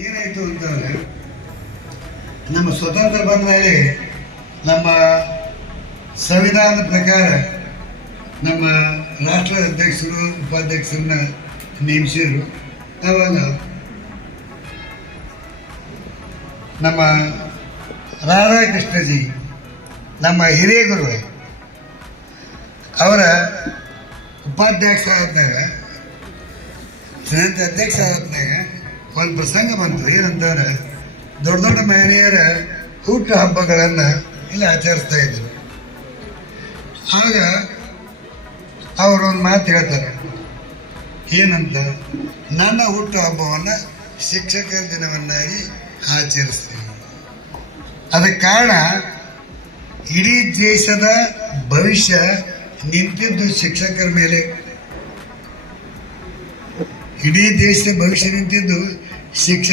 ಏನಾಯಿತು ಅಂತಂದರೆ ನಮ್ಮ ಸ್ವತಂತ್ರ ಬಂದ ಮೇಲೆ ನಮ್ಮ ಸಂವಿಧಾನದ ಪ್ರಕಾರ ನಮ್ಮ ರಾಷ್ಟ್ರ ಅಧ್ಯಕ್ಷರು, ಉಪಾಧ್ಯಕ್ಷರನ್ನ ನೇಮಿಸಿದ್ರು. ಆವಾಗ ನಮ್ಮ ರಾಧಾಕೃಷ್ಣಜಿ ನಮ್ಮ ಹಿರಿಯ ಗುರು ಅವರ ಉಪಾಧ್ಯಕ್ಷ ಸಂಘದ ಅಧ್ಯಕ್ಷ ಆದ್ಮೇಗ ಒಂದು ಪ್ರಸಂಗ ಬಂತು. ಏನಂತಂದ್ರೆ, ದೊಡ್ಡ ದೊಡ್ಡ ಮಹನೀಯರ ಹುಟ್ಟು ಹಬ್ಬಗಳನ್ನು ಇಲ್ಲಿ ಆಚರಿಸ್ತಾ ಇದ್ರು. ಆಗ ಅವರು ಒಂದು ಮಾತು ಹೇಳ್ತಾರೆ. ಏನಂತ, ನನ್ನ ಹುಟ್ಟು ಹಬ್ಬವನ್ನು ಶಿಕ್ಷಕರ ದಿನವನ್ನಾಗಿ ಆಚರಿಸ್ತೀನಿ. ಅದಕ್ಕೆ ಕಾರಣ, ಇಡೀ ದೇಶದ ಭವಿಷ್ಯ ನಿಂತಿದ್ದು ಶಿಕ್ಷಕರ ಮೇಲೆ. ಇಡೀ ದೇಶದ ಭವಿಷ್ಯ ನಿಂತಿದ್ದು ಶಿಕ್ಷಕ